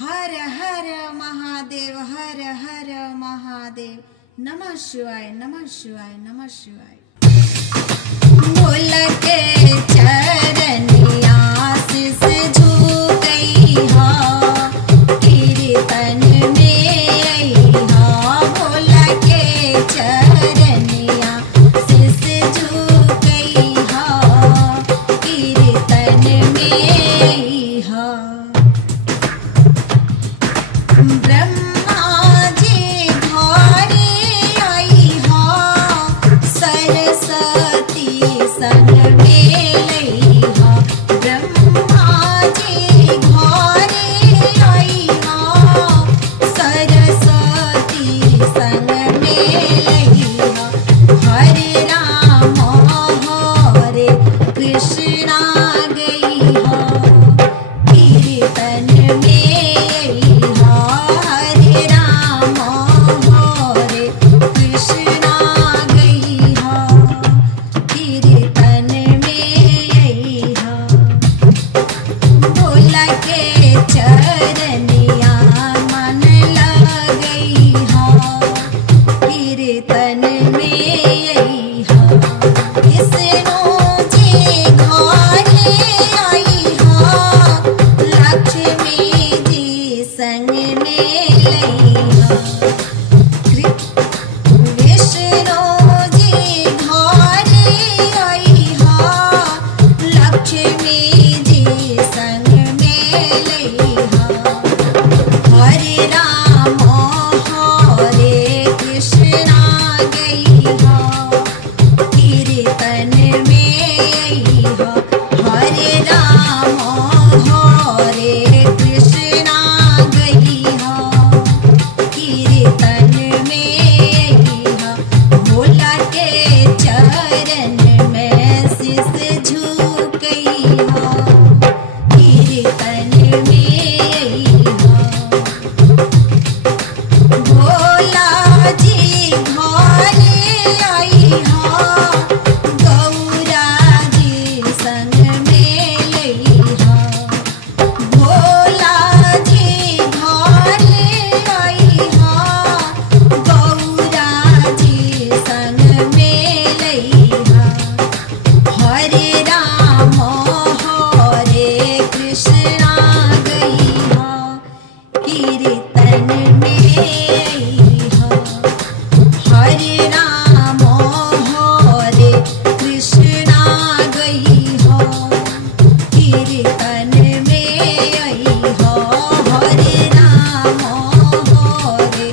हर हर महादेव, हर हर महादेव। नमः शिवाय, नमः शिवाय, नमः शिवाय। बोल के चरनिया शीश झुकइहा, कीर्तन में अइहा। बोल के चरनिया शीश झुकइहा, कीर्तन में अइहा। ब्रह्मा जी घरे अइहा, सरस्वती संग में लइहा। ब्रह्मा जी घरे अइहा, सरस्वती संग में लइहा। हरे राम हरे कृष्णा गइहा, कीर्तन में अइहा। हरे राम हरे कृष्णा गइहा, कीर्तन में अइहा। बोल के चरनिया मन लगइहा, कीर्तन में अइहा। कृष्णो जी घरे अइहा, लक्ष्मी जी संग में लइहा। विष्णु जी घरे अइहा, लक्ष्मी जी संग में लइहा। हरे राम हरे कृष्णा गइहा, कीर्तन में अइहा। हरे राम हरे कृष्णा गइहा, कीर्तन में अइहा। भोला के चरण में शीश झुकइहा, कीर्तन में अइहा। भोला जी घरे अइहा, गौरा जी संग में लइहा। भोला जी घरे अइहा, गौरा जी संग में लइहा। हरे राम हरे कृष्णा गइहा, कीर्तन में अइहा। हरे राम हरे कृष्णा गइहा, कीर्तन में अइहा। हरे राम हरे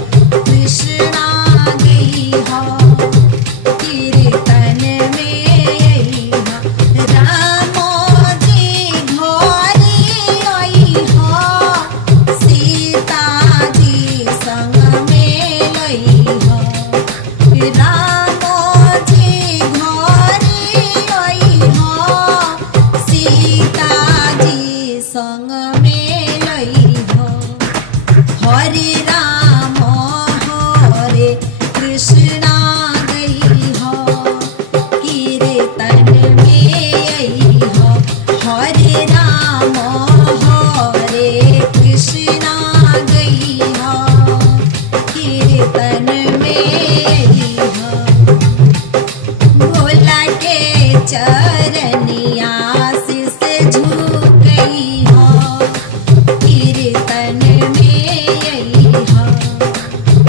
कृष्णा गइहा, कीर्तन में अइहा। राम जी घरे अइहा, सीता जी संग में लइहा। राम जी घरे अइहा, सीता जी संग में लइहा। हरे राम हरे कृष्णा गइहा, कीर्तन में अइहा। हरे राम हरे कृष्णा गइहा, कीर्तन में अइहा। भोला के चरनिया शीश झुकइहा, कीर्तन में अइहा।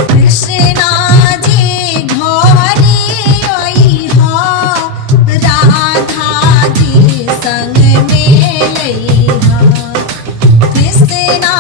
कृष्णा जी घरे अइहा, राधा जी संग में लइहा। कृष्णा